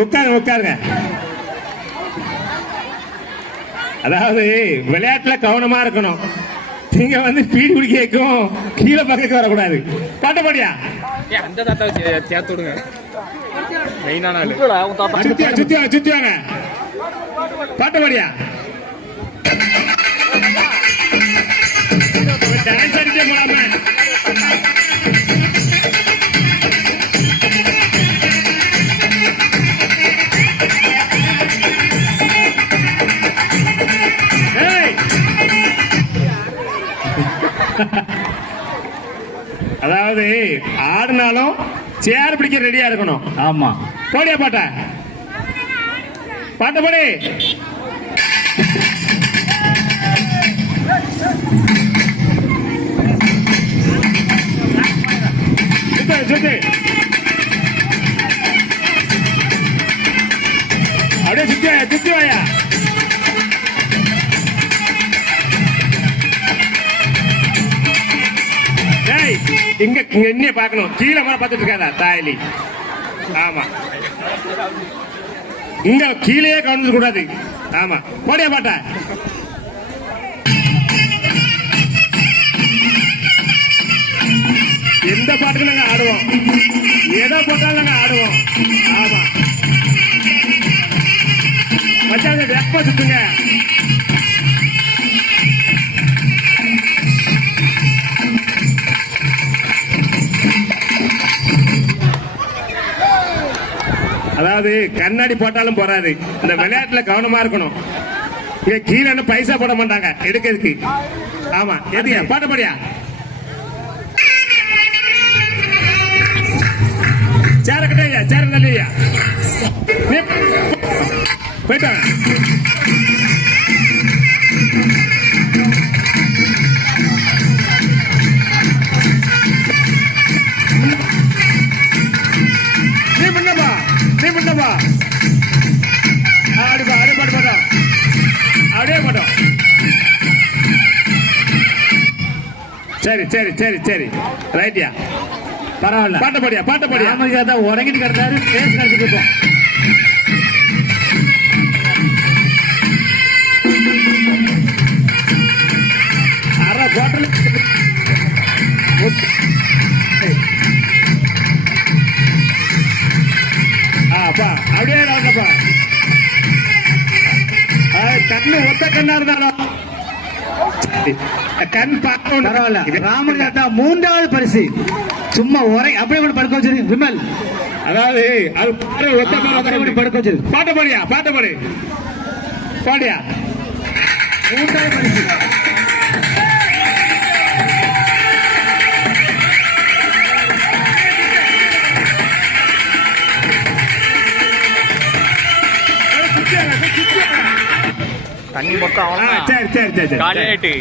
உட்காருங்க உட்காருங்க. அதாவது விளையாட்டுல கவனமா இருக்கணும். நீங்க வந்து பீடி குடிக்கும் கீழே பக்கத்துக்கு வரக்கூடாது. பாட்டபாடியா அந்த தாத்தா சேர்த்து விடுங்க. சுத்தி வாங்க. பாட்டபாடியா டான்ஸ் அடிக்க போலாம. அதாவது ஆடினாலும் சேர் பிடிக்க ரெடியா இருக்கணும். ஆமா, போடியா பாட்ட பாட்டபடி. சுத்தி அப்படியே சுத்தி வாயா. இங்க என்ன பாக்கணும், கீழே மரம் பார்த்துட்டு இருக்காதா தாயலி. ஆமா, இங்க கீழே கவனிக்க கூடாது. ஆமா, போடியா பாட்டா. எந்த பாட்டுக்கு நாங்க ஆடுவோம், எதை போட்டாலும் நாங்க ஆடுவோம். ஆமா மச்சாங்க, வெப்ப சுத்துங்க. அதாவது கண்ணாடி போட்டாலும் போறாது. இந்த விளையாட்டுல கவனமா இருக்கணும். இங்க கீழே பைசா போட மாட்டாங்க எடுக்கிறதுக்கு. ஆமா, எதுயா பாட்டபடியா. சேர கட்டையா, சேர நல்லையா போயிட்டாங்க. சரி சரி சரி சரி ரைட்யா, பரவாயில்ல. பாட்டபடியா அமைதியா தான் உறங்கிட்டு கிடந்தாரு. பேச கிடச்சிட்டு அரை பாட்டில் அப்பா அப்படியே இருந்தப்பா. கண்ணு ஒத்த கண்ணா இருந்தாலும் கண் பரவாயில்ல. ராமராஜா மூன்றாவது பரிசு. சும்மா உரை அப்படியே கூட படுக்க வச்சிரு விமல். அதாவது அது படுக்க வச்சிரு. பாட்டபாடியா பாடியா மூன்றாவது பரிசு. தண்ணி மொத்தம். சரி சரி சரி.